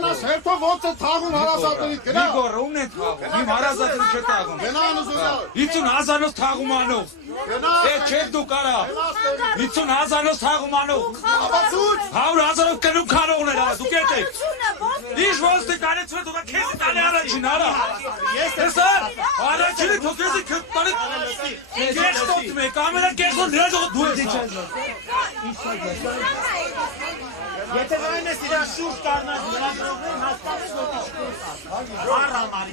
Գնաս հերթով ոնց է թաղում հարազատներից գնա։ Իգոր ումն է թաղում։ Իմ հարազատին չէ թաղում։ Գնա անուզուրա։ 50,000-ով թաղում անող։ Գնա։ Չէ դու կարա։ 50,000-ով թաղում անող։ Աբացուց։ 100,000-ով կնում քարողներ արա դու կետեք։ Ինչ ոստի կանեցու դու քեզ տալի առաջին արա։ Ես առաջինը դու քեզ տալի։ Ես ստոտ մե կամերա կեսոն դրա դու Եթե նայում ես իրան շուրջ կարնած լրագրողներին հասկանում որ իշխող առամարի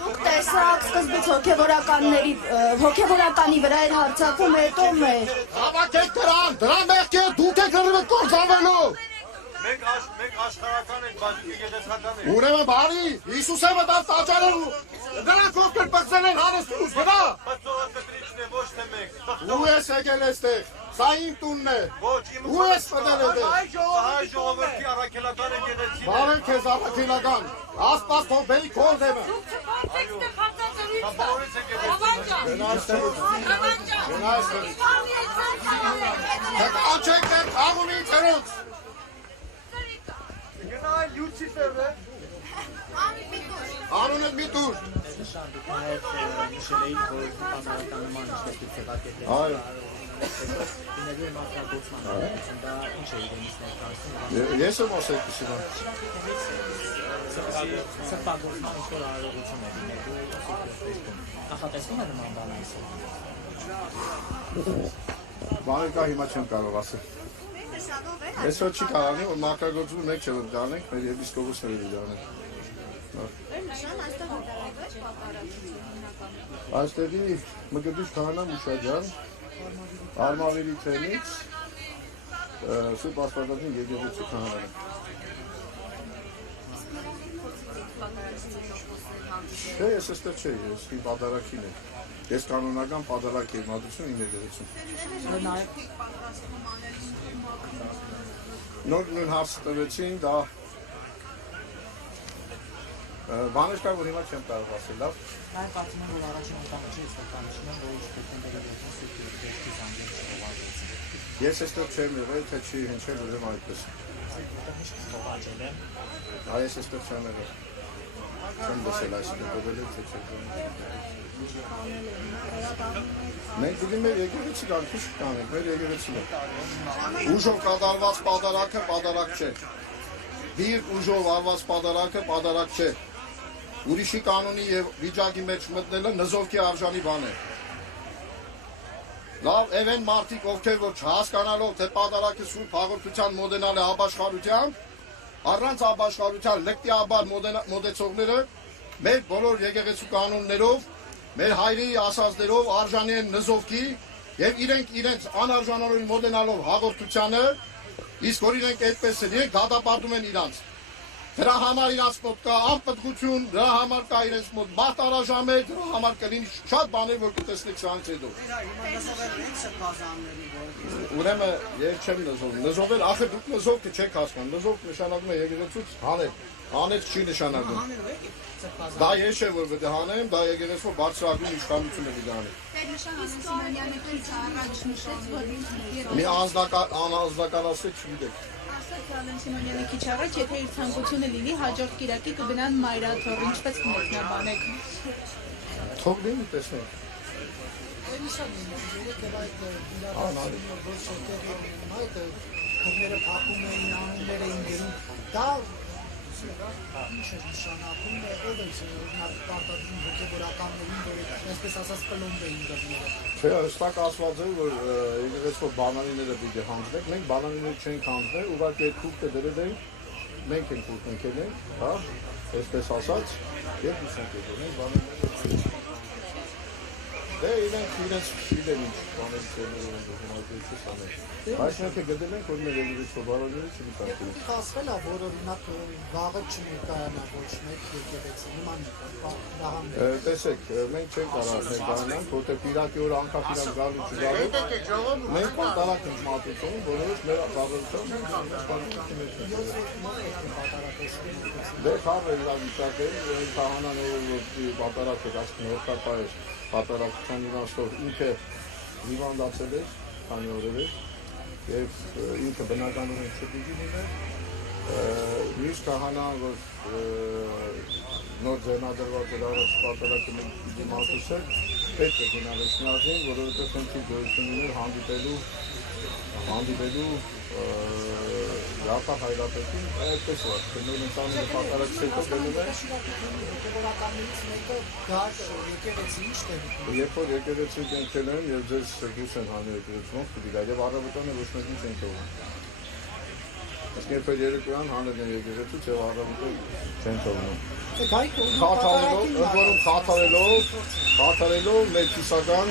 Դուք տեսաք սկզբից հոգևորականի վրա էր հարձակում, հետո մեր Հավաքեք դրա մեղքի դուք եք լրիվ կործանվելու։ Մենք աշխարհական ենք, բայց եկեղեցական ենք։ Ուրեմն բարի Հիսուսը մտավ տաճարում։ Նրանք ովքեր բացել են հանստուս, վրա։ Բայց ծովակտրիչն է, ոչ թե մենք։ Ու ես եկել այստեղ։ Սա իմ տունն է։ Ոչ, իմ Ու ես մտել եմ։ հայ ժողովրդի առաքելական եկեղեցին է։ Բարև քեզ առաքելական։ Աստված թող բերի քո դեմը։ Կանչեք դեր թաղումի ցերոց։ Գնա Լյուցիֆերն է։ Անունդ մի տուր։ Այո։ Ես եմ ասել քսիվա։ Բանը կա հիմա չեմ կարող ասել։ Այսօր չի կարանի, որ մակրագործում մեկ չէ որ դանենք, մեր եպիսկոպոսները դանենք։ Այստեղի մգդուշ քահանա Մուշաջան, Արմավերի թեմից, Սուրբ Աստվածածին եկեղեցու քահանան։ Չէ, ես այստեղ չէ, ես իմ պատարագին եմ։ Ես կանոնական պատարագ եմ մատուցում իմ եկեղեցում։ Նոր նույն հարցը տվեցին, դա բաներ կա, որ հիմա չեմ կարող ասել, լավ։ Նաև կարծում եմ, որ առաջին անգամը չի ստականություն, որ ինչ Ես այստեղ չեմ եղել, թե չի հնչել ուրեմն այդպես։ Այս այստեղ չեմ եղել։ Չեմ լսել այսպես ողել թե չէ։ Մենք դիտի մեր եկեղեցի կանք ինչ կանենք, մեր եկեղեցին է։ Ուժով կատարված պատարագը պատարագ չէ։ Դիր ուժով արված պատարագը պատարագ չէ։ Ուրիշի կանոնի եւ վիճակի մեջ մտնելը նզովքի արժանի բան է։ Լավ, evեն մարդիկ ովքեր որ չհասկանալով թե պատարագը սուրբ հաղորդության մոդենալ է ապաշխարությամբ, առանց ապաշխարության լկտիաբար մոդեցողները մեր բոլոր եկեղեցու կանոններով, մեր հայրի ասածներով արժանի են նզովքի եւ իրենց անարժանորեն մոդենալով հաղորդությանը, իսկ որ իրենք այդպես են, իրենք դատապարտում են իրանց։ Դրա համար իրանց մոտ կա անպտղություն, դրա համար կա իրենց մոտ մարտարաժամ է, դրա համար կլինի շատ բաներ, որ կտեսնեք սրանց հետո։ Ուրեմն ես չեմ նզով, նզովել, ախր դուք նզովքը չեք հասկանում, նզով նշանակում է եկեղեցուց հանել, հանել չի նշանակում։ Դա ես չէ որ պետք է հանեմ, դա եկեղեցու բարձրագույն իշխանությունը պետք է հանել։ Մի անձնական ասեք չգիտեք։ Սիմոնյանը քիչ առաջ, եթե իր ցանկությունը լինի, հաջորդ կիրակի կգնան Մայրաթոռ, ինչպես կմեկնաբանեք։ Թող լինի տեսնենք։ Ինչ է նշանակում է ով է պարտադրում հոգևորականներին, որ այսպես ասած կլոմբ էին դրները։ Չէ, հստակ ասված է, որ եկեղեցու բանանիները պիտի հանձնեք, մենք բանանիները չենք հանձնել, ուղղակի այդ քուկը դրել ենք, մենք ենք ուտենքել ենք, հա, այսպես ասած, եւ դուսենք ենք բանանիները։ Դե իրենք իրեն ինչ բաներ չեն հնարավորություն անել։ Բայց մենք գտել ենք, որ մեր եկեղեցու բարոյները չմտածում։ Խասվել է, որ օրինակ վաղը չներկայանա ոչ մեկ եկեղեցի, նման դահաններ։ Տեսեք, մենք չենք կարող ներկայանալ, որտեղ Իրաքի օր անկախ իրան գալու չգալու։ Մենք պատարակ ենք մատուցում, որովհետեւ մեր բարձրացումը դե խաղը իրավիճակ է, քահանաները պատարակ է ասում հերթապահ է, պատարակության իրանցով ինքը հիվանդացել էր, քանի օրեր էր, եւ ինքը բնականորեն չպիտի լինի միշտ քահանան որ նոր ձեռնադրված առաջ պատերազմի դիմացել պետք է գնալու շնորհին որովհետեւ քննի գոյություններ հանդիպելու Yapar hayratın herkes var. Kendi insanın patarak sektor bölümü. Yapar yekeretsi denkelen yazıcı sürgüsen hani yapıyorsunuz. Bir gayet var mı tane boşuna çünkü o. Eski yapıları kuran hani yekeretsi cevabı çünkü o. Katarelo, Melkisagan.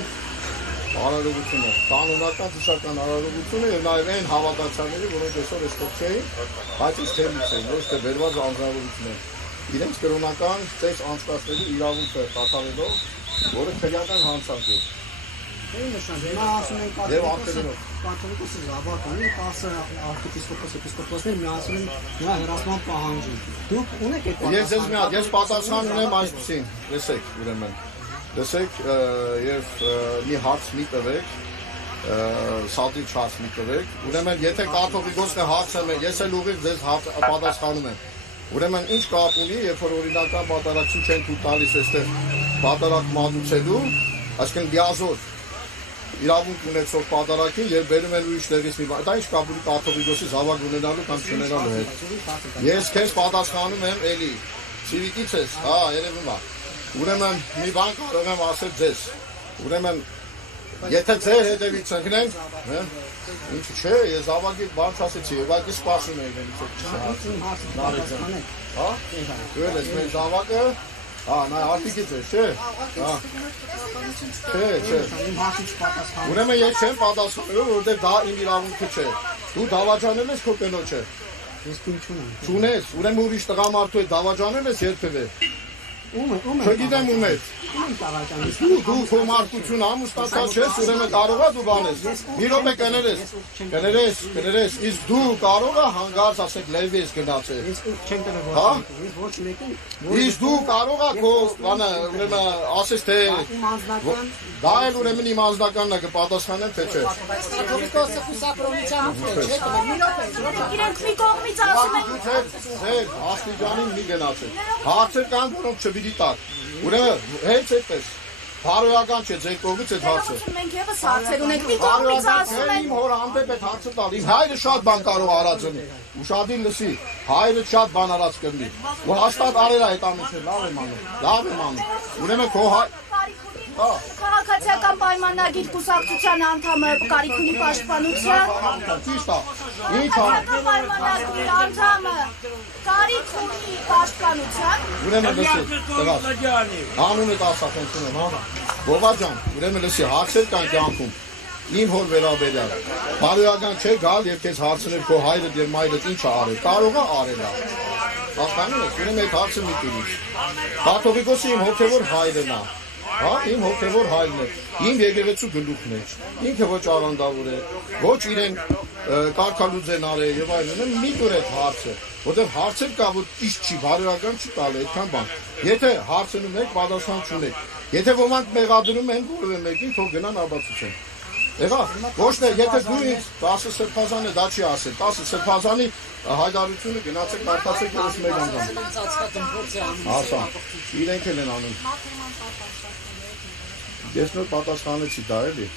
Արարողությունը, կանոնական ծիսական արարողությունը եւ նաեւ այն հավատացյալները, որոնք այսօր այստեղ չէին, բայց իստելից են, ոչ թե վերված անձնավորություններ։ Իրենց կրոնական ծես անցկացնելու իրավունքը կատարելով, որը քրեական հանցանք է։ Եվ արտերով Կաթոլիկոսը զավականի 10 arczepiskopos-episkoposներ միասին նրա հրաշման պահանջի։ Դուք ունեք այդ Ես ձեզ մի հատ, ես պատասխան ունեմ այսպեսին, լսեք ուրեմն։ Լսեք եւ մի հարց մի տվեք, սատի չարց մի տվեք։ Ուրեմն եթե կաթողիկոսն է հարցը մե, ես էլ ուղիղ ձեզ պատասխանում եմ։ Ուրեմն ինչ կապ ունի, երբ որ օրինական պատարակություն չեն թույլ տալիս այստեղ պատարակ մատուցելու, այսինքն լիազոր իրավունք ունեցող պատարակին եւ բերում են ուրիշ տեղից մի բան։ Դա ինչ կապ ունի կաթողիկոսի զավակ ունենալու կամ չունենալու հետ։ Ես քեզ պատասխանում եմ էլի։ Ցիվիկից ես, հա, երևում է։ Ուրեմն մի բան կարող եմ ասել ձեզ։ Ուրեմն եթե ձեր հետևից ընկնենք, ինչու՞ չէ, ես ավագի բան չասեցի, ուղղակի սպասում եմ ինձ հետ։ Հա? Դու ես մեր զավակը, հա, նա արտիկից ես, չէ՞։ Հա։ Չէ։ Ուրեմն ես չեմ պատասխանում, որովհետև դա իմ իրավունքը չէ։ Դու դավաճանել ես քո կնոջը։ Ես չունեմ։ Չունես, ուրեմն ուրիշ տղամարդու հետ դավաճանել ես երբևէ։ Չգիտեմ ում ես։ Դու քո մարդություն ամուսնացած ես, ուրեմն կարող ես դու բանես։ Մի րոպե կներես, իսկ դու կարող ես հանգարց ասեք լեյվ ես գնացել։ Հա? Իսկ դու կարող ես քո բանը ուրեմն ասես թե դա էլ ուրեմն իմ անձնականն է կպատասխանեմ թե չէ։ Կաթոլիկոսը խուսափողության է, չէ՞։ Իրենք մի կողմից ասում են Ձեր աստիճանին մի գնացել։ Հարցեր կան, որոնք չպիտի տալ։ Ուրեմն հենց այդպես բարոյական չէ ձեր կողմից այդ հարցը։ Մենք եւս հարցեր ունենք, մի կողմից ասում են Իմ հոր հանդեպ այդ հարցը տալ։ Իմ հայրը շատ բան կարող արածնի։ Ուշադիր լսի, հայրը շատ բան արած կլինի։ Ու հաստատ արել է այդ ամենը, լավ եմ անում։ Ուրեմն քո հայ Քաղաքացիական պայմանագիր կուսակցության անդամը կարիք ունի պաշտպանության։ Ճիշտ է։ Ինչ Քաղաքական պայմանագրի անդամը կարիք ունի պաշտպանության։ Ուրեմն լսի, անունդ ասախնդրում եմ, հա։ Բովա ջան, ուրեմն լսի, հարցեր կան կյանքում։ Իմ հոր վերաբերյալ։ Բարոյական չէ գալ եւ քեզ հարցնել քո հայրդ եւ մայրդ ինչ ա արել։ Կարող է արել։ Հասկանում ես, ուրեմն այդ հարցը մի տուրից։ Կաթողիկոսի իմ հոգեվոր հայրն է։ Հա, իմ հոգևոր հայրն է, իմ եկեղեցու գլուխն է, ինքը ոչ առանդավոր է, ոչ իրեն կարգալուծեն արել եւ այլն, մի դուր այդ հարցը, որտեղ հարցեր կա, որ ճիշտ չի, բարոյական չի տալը, այդքան բան։ Եթե հարցնում եք, պատասխան չունեք։ Եթե ոմանք մեղադրում են որևէ մեկին, թող գնան ապացուցեն։ Եղա, ոչ թե եթե դու ինձ 10 սրբազան է, դա չի ասել, 10 սրբազանի հայտարարությունը գնացեք կարդացեք 31 անգամ։ Ասա, իրենք էլ են անում։ Ես նոր պատասխանեցի դա էլի,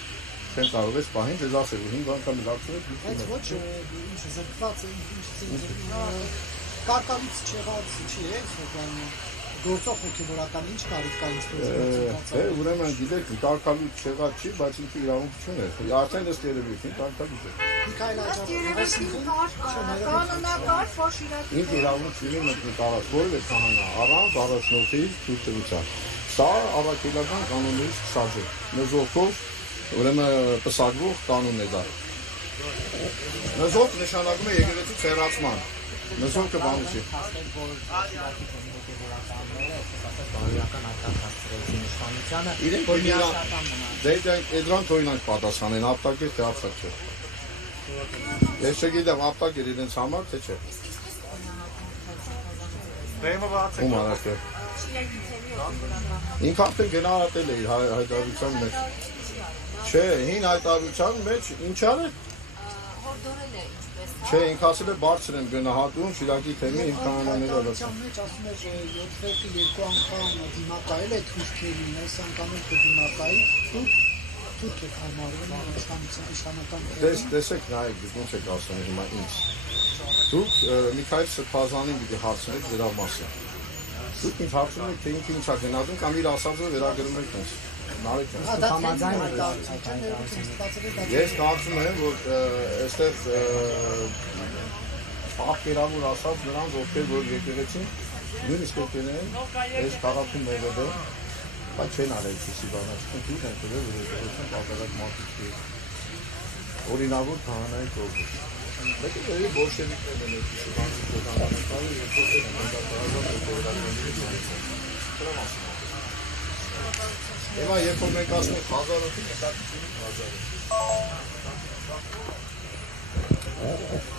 չեն կարող ես պահին ձեզ ասել, որ 5 անգամ լավցում եք Բայց ոչ ինչ զրկված է, ինչ կարկալից չեղած չի է, գործող հոգևորական ինչ կարիք կա ինչ ուրեմն գիտեք, կարկալից չեղած չի, բայց ինքը իրավունք չունի, արդեն ըստ երևույթին կարկալից է։ Ինքը իրավունք չունի մտնում տարած, որևէ քահանա, առանց առաջնորդի թույլտվության։ Սա ավակելական կանոններից քսած է, նզովքով ուրեմն պսակվող կանոն է դա։ Նզովք նշանակում է եկեղեցու ցեղացման։ Նզովքը բանը չի։ Իրենք դրան թողինանք պատասխանեն, ապտակեր թե ապտակ չէ։ Ես չգիտեմ ապտակեր իրենց համար թե չէ։ Ում արած է։ Ինք արդեն գնահատել է հայտարարության մեջ։ Չէ, հին հայտարարության մեջ ինչ արել։ Չէ, ինք ասել է բարձր եմ գնահատում, Շիրակի թեմի իմ կանոնները լսում։ մեջ ասում էր 7-ը 2 անգամ դիմակայել է թուրքերին, այս անգամ էլ դիմակայի, թուրք եք համարվում իշխանական Տեսեք նայեք, դուք ոնց եք ասում հիմա ինձ։ Դուք Միքայել Սրբազանին պիտի հարցնեք դրա մասին։ Դուք ինձ հարցնում եք, թե ինքը ինչա գնահատում կամ իր ասածը վերագրում եք ինձ։ Նարեկ ինձ։ Ես կարծում եմ, որ այստեղ պատկերավոր ասած նրանց, ովքեր որ եկեղեցին, նույնիսկ ովքեր են, այս քաղաքում եղել են, բայց չեն արել քիսի բանացում, դուք են գրել, որ եկեղեցին պատերակ մարդիկ օրինավոր քահանայի կողմից։ Մեկ էլ բոլշևիկներն են քիսի բանացում, եւ ովքեր են Եվա երբ որ մենք ասում ենք 1000-ը, դա 1000-ը։